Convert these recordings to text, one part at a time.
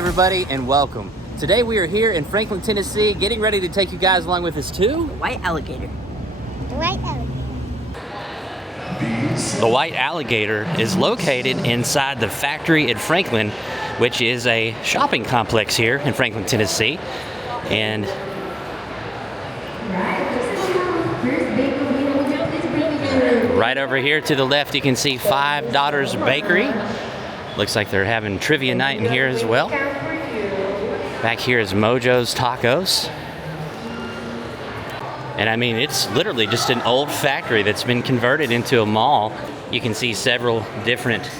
everybody, and welcome. Today we are here in Franklin, Tennessee, getting ready to take you guys along with us to White Alligator. White Alligator. The White Alligator is located inside the factory at Franklin, which is a shopping complex here in Franklin, Tennessee. And right over here to the left, you can see Five Daughters Bakery. Looks like they're having trivia night in here as well. Back here is Mojo's Tacos. And I mean, it's literally just an old factory that's been converted into a mall. You can see several different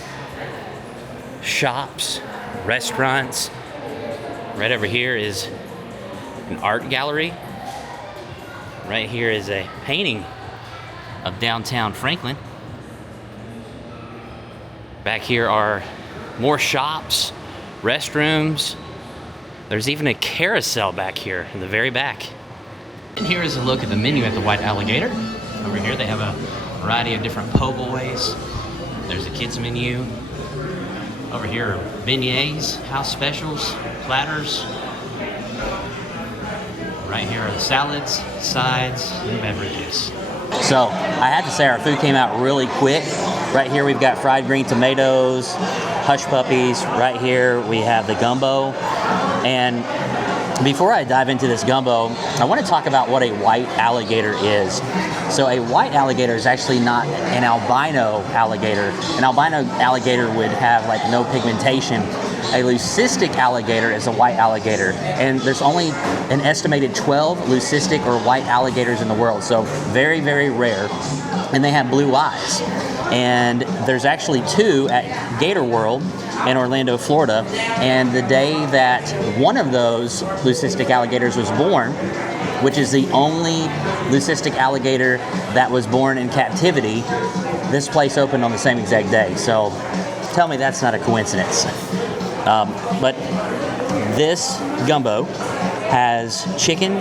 shops, restaurants. Right over here is an art gallery. Right here is a painting of downtown Franklin. Back here are more shops, restrooms. There's even a carousel back here in the very back. And here is a look at the menu at the White Alligator. Over here they have a variety of different po' boys. There's a kids menu. Over here are beignets, house specials, platters. Right here are the salads, sides, and beverages. So, I have to say our food came out really quick. Right here we've got fried green tomatoes, hush puppies. Right here we have the gumbo. And before I dive into this gumbo, I want to talk about what a white alligator is. So a white alligator is actually not an albino alligator. An albino alligator would have like no pigmentation. A leucistic alligator is a white alligator, and there's only an estimated 12 leucistic or white alligators in the world, so very, very rare, and they have blue eyes. And there's actually two at Gator World in Orlando, Florida, and the day that one of those leucistic alligators was born, which is the only leucistic alligator that was born in captivity, this place opened on the same exact day. So tell me that's not a coincidence. But this gumbo has chicken,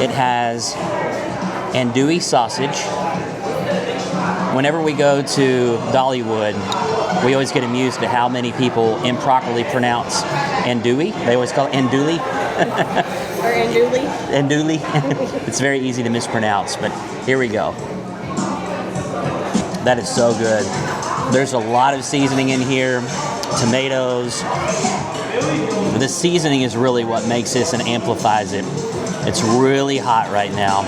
it has andouille sausage. Whenever we go to Dollywood, we always get amused at how many people improperly pronounce andouille. They always call it andouille. Or andouille. Andouille. It's very easy to mispronounce, but here we go. That is so good. There's a lot of seasoning in here. Tomatoes. The seasoning is really what makes this and amplifies it. It's really hot right now.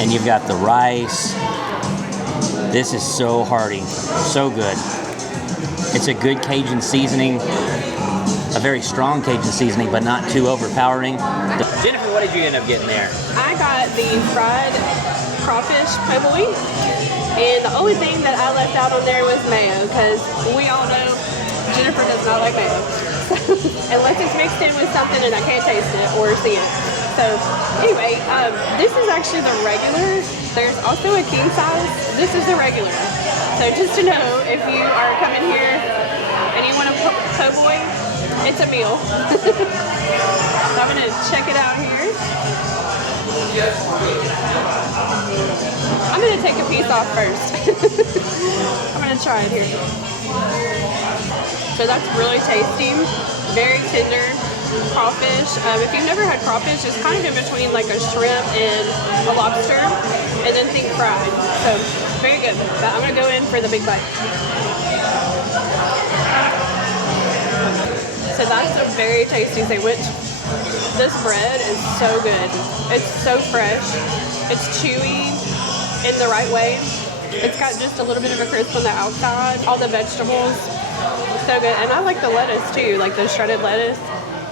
And you've got the rice. This is so hearty, so good. It's a good Cajun seasoning, a very strong Cajun seasoning, but not too overpowering. Jennifer, what did you end up getting there? I got the fried crawfish po' boy. And the only thing that I left out on there was mayo, because we all know Jennifer does not like mayo. Unless it's mixed in with something and I can't taste it or see it. So anyway, this is actually the regular. There's also a king size. This is the regular. So just to know, if you are coming here and you want a po' boy, it's a meal. So I'm gonna check it out here. I'm gonna take a piece off first. I'm gonna try it here. So that's really tasty, very tender crawfish. If you've never had crawfish, it's kind of in between like a shrimp and a lobster, and then think fried. So very good. But I'm gonna go in for the big bite. So that's a very tasty sandwich. This bread is so good. It's so fresh. It's chewy in the right way. It's got just a little bit of a crisp on the outside. All the vegetables, so good. And I like the lettuce too, like the shredded lettuce.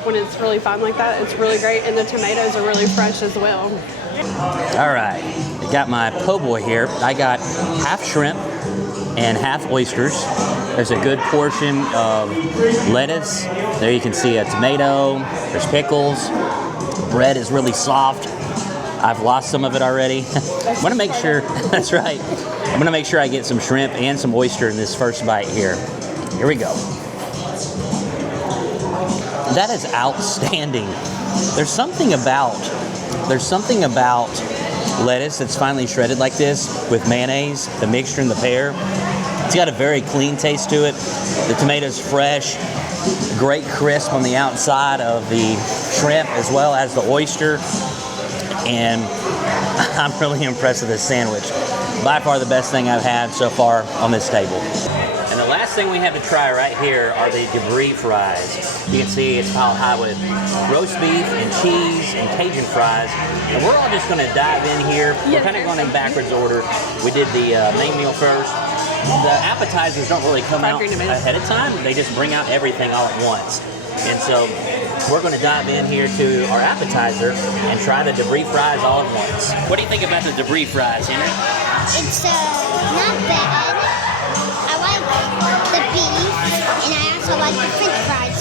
When it's really fine like that, it's really great. And the tomatoes are really fresh as well. All right, I got my po' boy here. I got half shrimp and half oysters. There's a good portion of lettuce. There you can see a tomato. There's pickles. The bread is really soft. I've lost some of it already. I'm gonna make sure, that's right. I'm gonna make sure I get some shrimp and some oyster in this first bite here. Here we go. That is outstanding. There's something about lettuce that's finely shredded like this with mayonnaise, the mixture and the pear. It's got a very clean taste to it. The tomato's fresh. Great crisp on the outside of the shrimp as well as the oyster. And I'm really impressed with this sandwich. By far the best thing I've had so far on this table. And the last thing we have to try right here are the debris fries. You can see it's piled high with roast beef and cheese and Cajun fries. And we're all just gonna dive in here. We're kind of going in backwards order. We did the main meal first. The appetizers don't really come out ahead of time. They just bring out everything all at once. And so we're going to dive in here to our appetizer and try the debris fries all at once. What do you think about the debris fries, Henry? It's not bad. I like the beef, and I also like the French fries.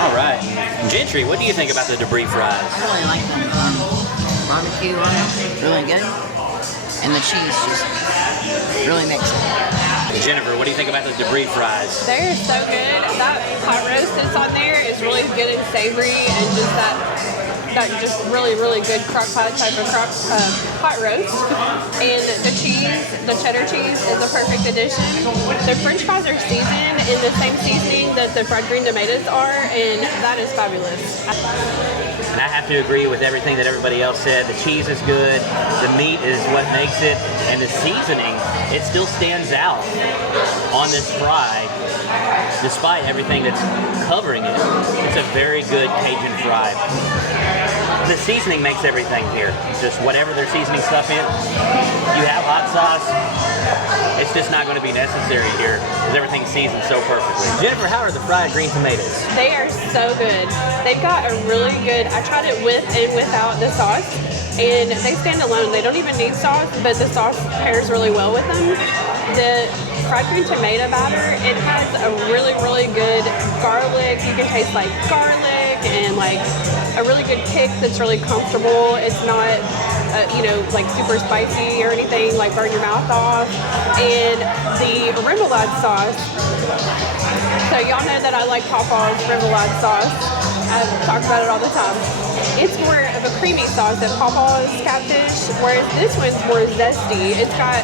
All right. Gentry, what do you think about the debris fries? I really like them. Barbecue on them, really good. And the cheese just really makes it. Jennifer, what do you think about the debris fries? They're so good. That hot roast that's on there is really good and savory, and just that just really, really good crock pot type of hot roast. And the cheese, the cheddar cheese, is a perfect addition. The French fries are seasoned in the same seasoning that the fried green tomatoes are, and that is fabulous. And I have to agree with everything that everybody else said. The cheese is good, the meat is what makes it, and the seasoning, it still stands out on this fry, despite everything that's covering it. It's a very good Cajun fry. The seasoning makes everything here. Just whatever they're seasoning stuff in, you have hot sauce, it's just not going to be necessary here because everything's seasoned so perfectly. Jennifer, how are the fried green tomatoes? They are so good. They've got a really good, I tried it with and without the sauce, and they stand alone. They don't even need sauce, but the sauce pairs really well with them. The fried green tomato batter, it has a really, really good garlic. You can taste like garlic and like a really good kick that's really comfortable. It's not, like super spicy or anything, like burn your mouth off. And the remoulade sauce. So y'all know that I like Papa's remoulade sauce. I talk about it all the time. It's more of a creamy sauce than Papa's catfish, whereas this one's more zesty. It's got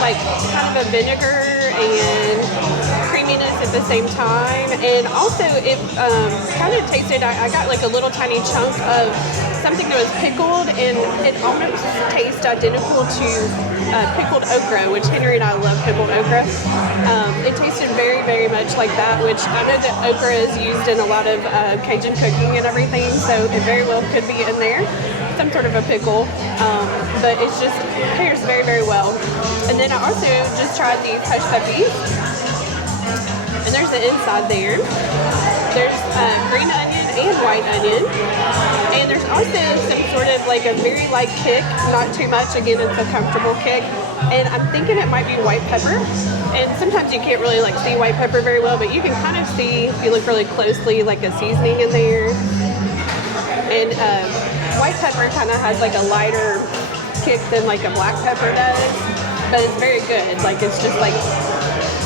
like kind of a vinegar and creaminess at the same time, and also it kind of tasted, I got like a little tiny chunk of something that was pickled, and it almost tastes identical to pickled okra, which Henry and I love pickled okra. It tasted very, very much like that, which I know that okra is used in a lot of Cajun cooking and everything, so it very well could be in there, some sort of a pickle, but it just pairs very, very well. And then I also just tried these hush puppies, and there's the inside there. There's green onion and white onion, and there's also some sort of like a very light kick, not too much, again it's a comfortable kick, and I'm thinking it might be white pepper. And sometimes you can't really like see white pepper very well, but you can kind of see, if you look really closely, like a seasoning in there. And white pepper kind of has like a lighter kick than like a black pepper does, but it's very good. Like it's just like,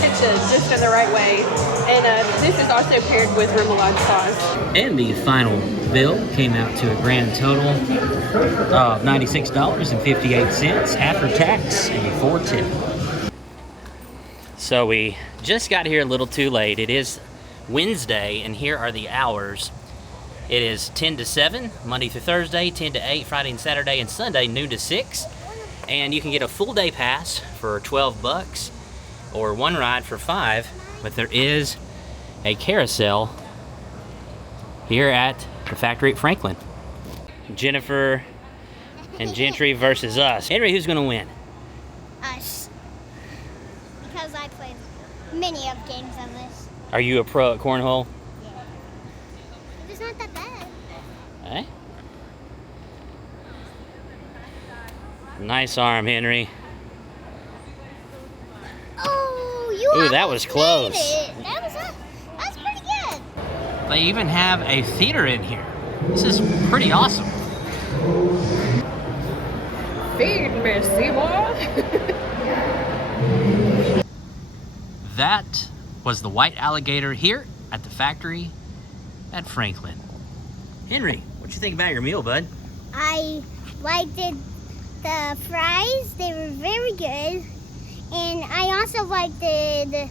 it's just in the right way. And this is also paired with remoulade sauce. And the final bill came out to a grand total of $96.58 after tax and before tip. So we just got here a little too late. It is Wednesday, and here are the hours. It is 10 to 7, Monday through Thursday, 10 to 8, Friday and Saturday, and Sunday, noon to 6. And you can get a full day pass for $12 or one ride for $5, but there is a carousel here at the factory at Franklin. Jennifer and Gentry versus us. Henry, who's gonna win? Us. Because I played many of games of this. Are you a pro at cornhole? Yeah. It's not that bad. Eh? Nice arm, Henry. Oh, you Ooh, that almost was close. made it. That's pretty good. They even have a theater in here. This is pretty awesome. Feed me, Seymour. That was the White Alligator here at the factory at Franklin. Henry, what you think about your meal, bud? I liked it. The fries, they were very good. And I also liked it.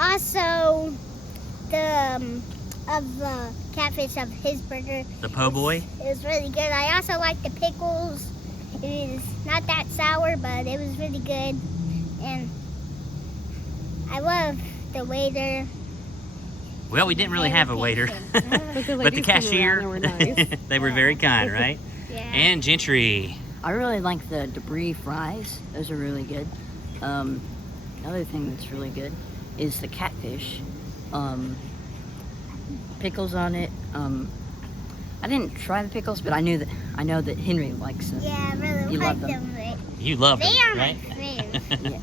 Also, the catfish of his burger. The po' boy? It was really good. I also like the pickles. It is not that sour, but it was really good. And I love the waiter. Well, we didn't really have a waiter, but the cashier, were nice. they were very kind, right? Yeah. And Gentry. I really like the debris fries. Those are really good. Another thing that's really good is the catfish. Pickles on it. I didn't try the pickles, but I know that Henry likes them. Yeah, I really You like love them. them. You love them, They are right? my favorite. Yeah.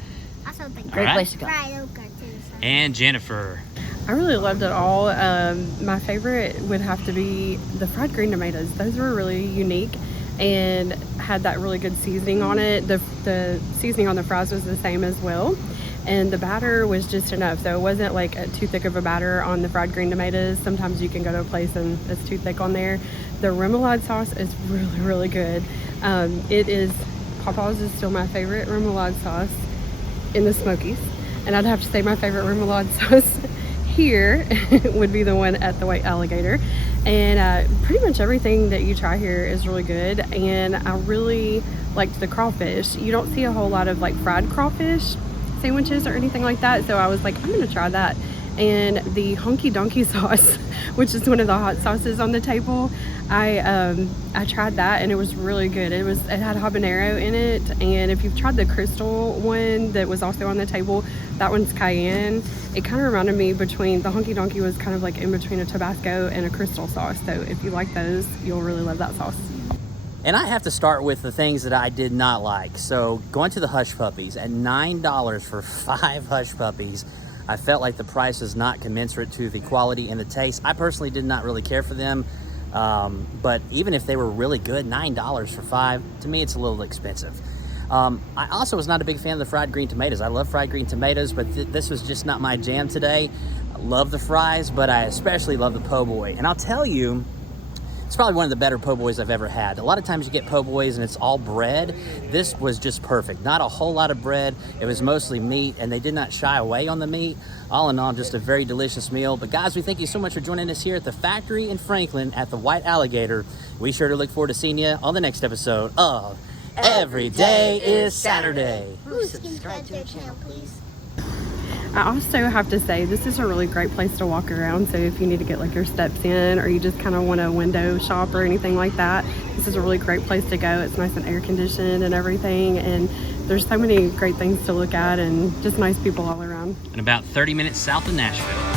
Also, the Great place to go. fried okra too. So. And Jennifer. I really loved it all. My favorite would have to be the fried green tomatoes. Those were really unique and had that really good seasoning on it. The seasoning on the fries was the same as well. And the batter was just enough. So it wasn't like too thick of a batter on the fried green tomatoes. Sometimes you can go to a place and it's too thick on there. The remoulade sauce is really, really good. Papa's is still my favorite remoulade sauce in the Smokies. And I'd have to say my favorite remoulade sauce here would be the one at the White Alligator. And pretty much everything that you try here is really good. And I really liked the crawfish. You don't see a whole lot of like fried crawfish sandwiches or anything like that, so I was like, I'm gonna try that. And the honky donkey sauce, which is one of the hot sauces on the table, I tried that and it was really good. It had habanero in it, and if you've tried the crystal one that was also on the table, that one's cayenne. It kind of reminded me between the honky donkey was kind of like in between a Tabasco and a crystal sauce, so if you like those, you'll really love that sauce. And I have to start with the things that I did not like. So going to the Hush Puppies at $9 for 5 Hush Puppies, I felt like the price was not commensurate to the quality and the taste. I personally did not really care for them, but even if they were really good, $9 for 5, to me it's a little expensive. I also was not a big fan of the fried green tomatoes. I love fried green tomatoes, but this was just not my jam today. I love the fries, but I especially love the po' boy. And I'll tell you, it's probably one of the better po' boys I've ever had. A lot of times you get po' boys and it's all bread. This was just perfect. Not a whole lot of bread. It was mostly meat, and they did not shy away on the meat. All in all, just a very delicious meal. But guys, we thank you so much for joining us here at the factory in Franklin at the White Alligator. We sure do look forward to seeing you on the next episode of Every Day is Saturday. Subscribe to our channel, please. I also have to say, this is a really great place to walk around. So if you need to get like your steps in, or you just kind of want to window shop or anything like that, this is a really great place to go. It's nice and air conditioned and everything. And there's so many great things to look at and just nice people all around. And about 30 minutes south of Nashville.